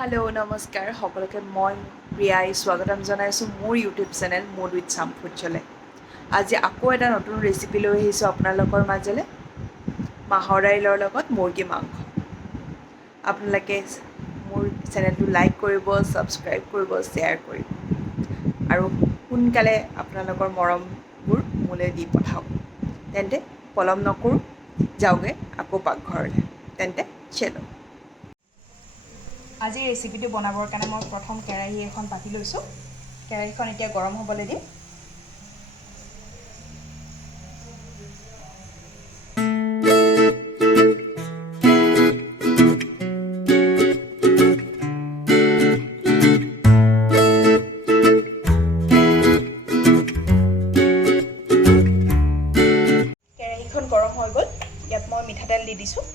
Hello' নমস্কাৰ সকলোকে মই প্ৰিয়াই স্বাগতম জনাইছোঁ মোৰ ইউটিউব চেনেল মুড উইথ চাম্ফুজ্জ্বলে। আজি আকৌ এটা নতুন ৰেচিপি লৈ আহিছোঁ আপোনালোকৰ মাজলৈ, মাহৰ দাইলৰ লগত মুৰ্গী মাংস। আপোনালোকে মোৰ চেনেলটো লাইক কৰিব, ছাবস্ক্ৰাইব কৰিব, শ্বেয়াৰ কৰিব আৰু সোনকালে আপোনালোকৰ মৰমবোৰ মোলৈ দি পঠাওক। তেন্তে পলম নকৰোঁ, যাওঁগৈ আকৌ পাকঘৰলৈ। তেন্তে চেলো। আজি ৰেচিপিটো বনাবৰ কাৰণে মই প্ৰথম কেৰাহী এখন পাতি লৈছোঁ। কেৰাহীখন এতিয়া গৰম হ'বলৈ দিম। কেৰাহীখন গৰম হৈ গ'ল, ইয়াত মই মিঠাতেল দি দিছোঁ।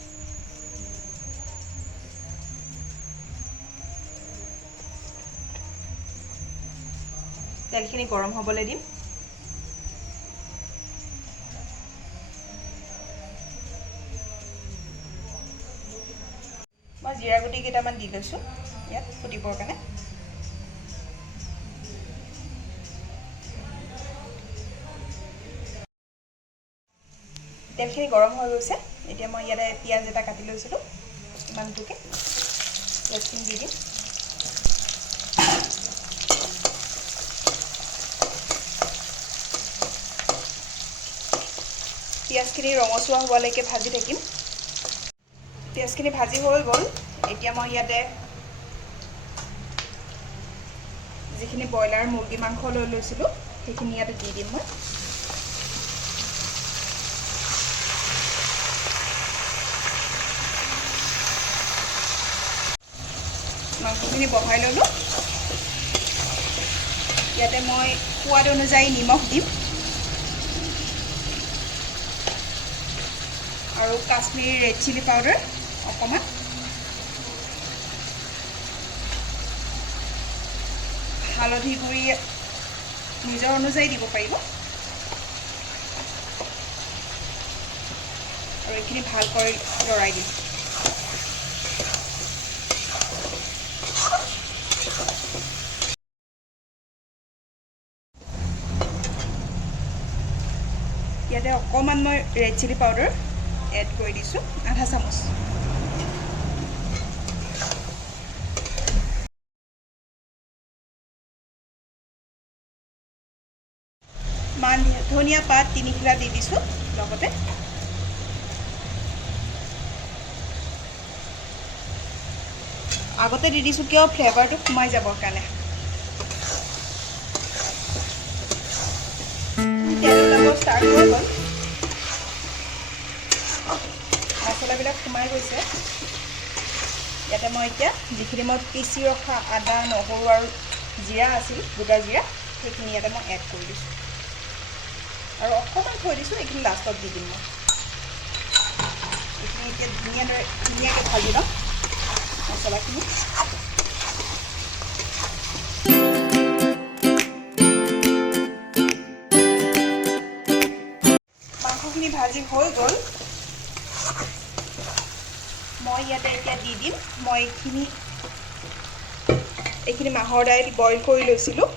তেলখিনি গৰম হ'বলৈ দিম। মই জিৰা গুটি কেইটামান দি লৈছোঁ ইয়াত ফুটিবৰ কাৰণে। তেলখিনি গৰম হৈ গৈছে, এতিয়া মই ইয়াতে পিঁয়াজ এটা কাটি লৈছিলোঁ ইমানটোকে, পিঁয়াজখিনি দি দিম। পিঁয়াজখিনি ৰঙচুৱা হোৱালৈকে ভাজি থাকিম। পিঁয়াজখিনি ভাজি হৈ গ'ল, এতিয়া মই ইয়াতে যিখিনি ব্ৰইলাৰ মুৰ্গী মাংস লৈ লৈছিলোঁ সেইখিনি ইয়াতে দি দিম মই। মাংসখিনি বহাই ল'লোঁ। ইয়াতে মই সোৱাদ অনুযায়ী নিমখ দিম আৰু কাশ্মীৰী ৰেড চিলি পাউডাৰ অকণমান, হালধি গুড়ি নিজৰ অনুযায়ী দিব পাৰিব আৰু এইখিনি ভালকৈ লৰাই দিম। ইয়াতে অকণমান মই ৰেড চিলি পাউডাৰ এড কৰি দিছোঁ, আধা চামুচ। মান ধনিয়া পাত 3 খিলা দি দিছোঁ লগতে। আগতে দি দিছোঁ কিয় ফ্লেভাৰটো সোমাই যাবৰ কাৰণে। তেল ওলাব ষ্টাৰ্ট হৈ গ'ল, মছলাবিলাক সোমাই গৈছে। ইয়াতে মই এতিয়া যিখিনি মই পিচি ৰখা আদা, নহৰু আৰু জিৰা আছিল, গোটা জিৰা, সেইখিনি ইয়াতে মই এড কৰি দিছোঁ আৰু অকণমান থৈ দিছোঁ, এইখিনি লাষ্টত দি দিম মই। এইখিনি এতিয়া ধুনীয়াকৈ ভাজি ল'ম মছলাখিনি। মাংসখিনি ভাজি হৈ গ'ল, মই ইয়াতে এতিয়া দি দিম মই এইখিনি মাহৰ দাইল বইল কৰি লৈছিলোঁ,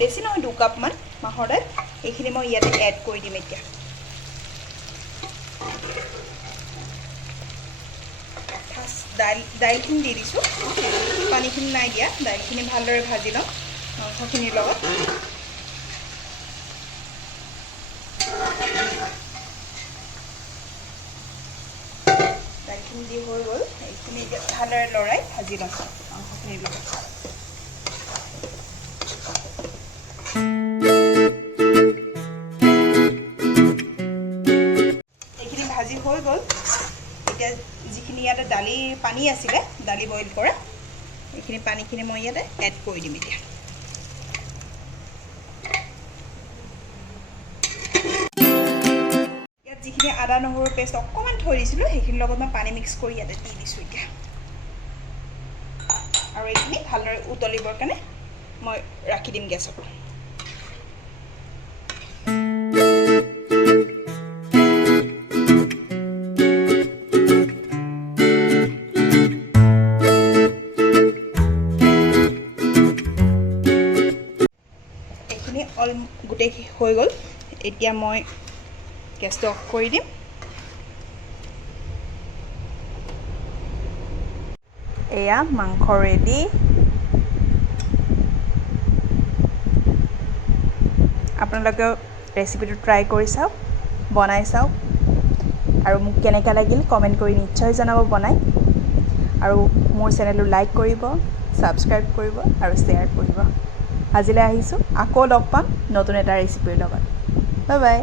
বেছি নহয় 2 কাপমান মাহৰ দাইল, এইখিনি মই ইয়াতে এড কৰি দিম এতিয়া। দাইলখিনি দি দিছোঁ, পানীখিনি নাই দিয়া। দাইলখিনি ভালদৰে ভাজি ল'ম মাংসখিনিৰ লগত। দাইলখিনি দি হৈ গ'ল, এইখিনি এতিয়া ভালদৰে লৰাই ভাজি ল'ম মাংসখিনিৰ লগত। এইখিনি ভাজি হৈ গ'ল, এতিয়া যিখিনি ইয়াতে দালিৰ পানী আছিলে, দালি বইল কৰা, এইখিনি পানীখিনি মই ইয়াতে এড কৰি দিম এতিয়া। ইয়াত যিখিনি আদা নহৰু পেষ্ট অকণমান থৈ দিছিলোঁ, সেইখিনিৰ লগত মই পানী মিক্স কৰি ইয়াতে দি দিছোঁ এতিয়া। আৰু এইখিনি ভালদৰে উতলিবৰ কাৰণে মই ৰাখি দিম গেছত। গোটেই হৈ গ'ল এতিয়া মই গেছটো অফ কৰি দিম এয়া মাংস ৰেডি আপোনালোকে ৰেচিপিটো ট্ৰাই কৰি চাওক বনাই চাওক আৰু মোক কেনেকৈ লাগিল কমেণ্ট কৰি নিশ্চয় জনাব বনাই আৰু মোৰ চেনেলটো লাইক কৰিব ছাবস্ক্ৰাইব কৰিব আৰু শ্বেয়াৰ কৰিব আজিলৈ আহিছোঁ আকৌ লগ পাম নতুন এটা ৰেচিপিৰ লগত বাই বাই